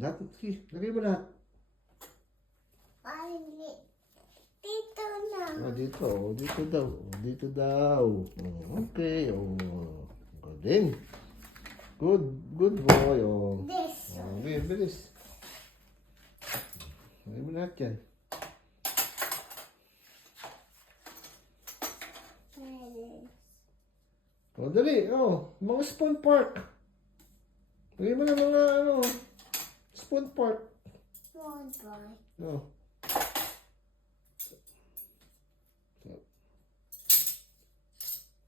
Lahat, sige, lagay mo lahat. Ay, dito na. Dito, dito daw. Dito daw. Okay, galing. Good boy. This. Okay, bilis. Lagay mo lahat yan. Dali. Mga spoon pork. Lagay mo na mga, spoon pork. One boy.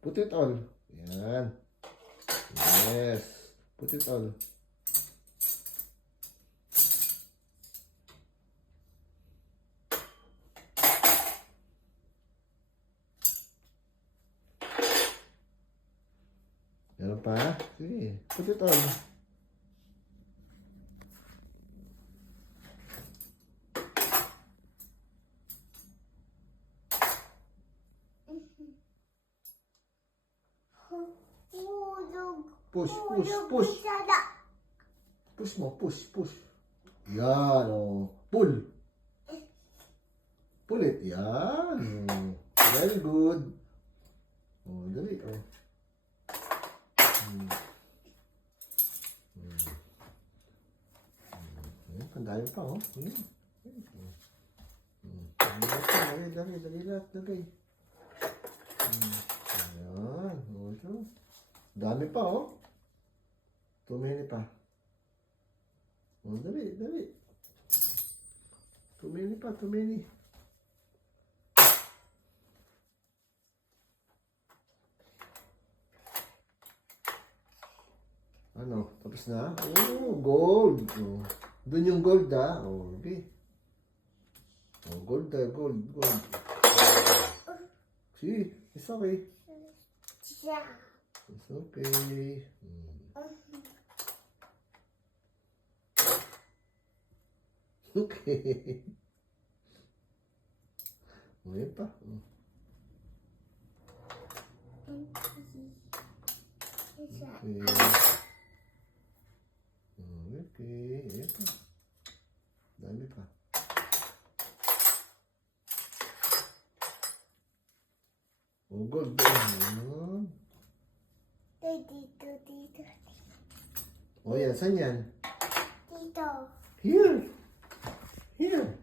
Put it all. Yan. Yes. Put it all. Meron pa? Sige. Put it all. Push. Push mo, push. Yan, Pull. Pull it. Yan. Very good. Dali, Pandayo pa, Dali lahat. Ayan, dami pa, Tumili pa. Dali. Tumili. Ano, tapos na? Gold. Doon yung gold, okay. Gold. See, it's okay. It's okay. Okay. Ngayon pa. Okay. Ngayon pa. Dami pa. Gold. Dito. Yan. Saan yan? Dito. Here. Here.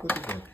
Put it back.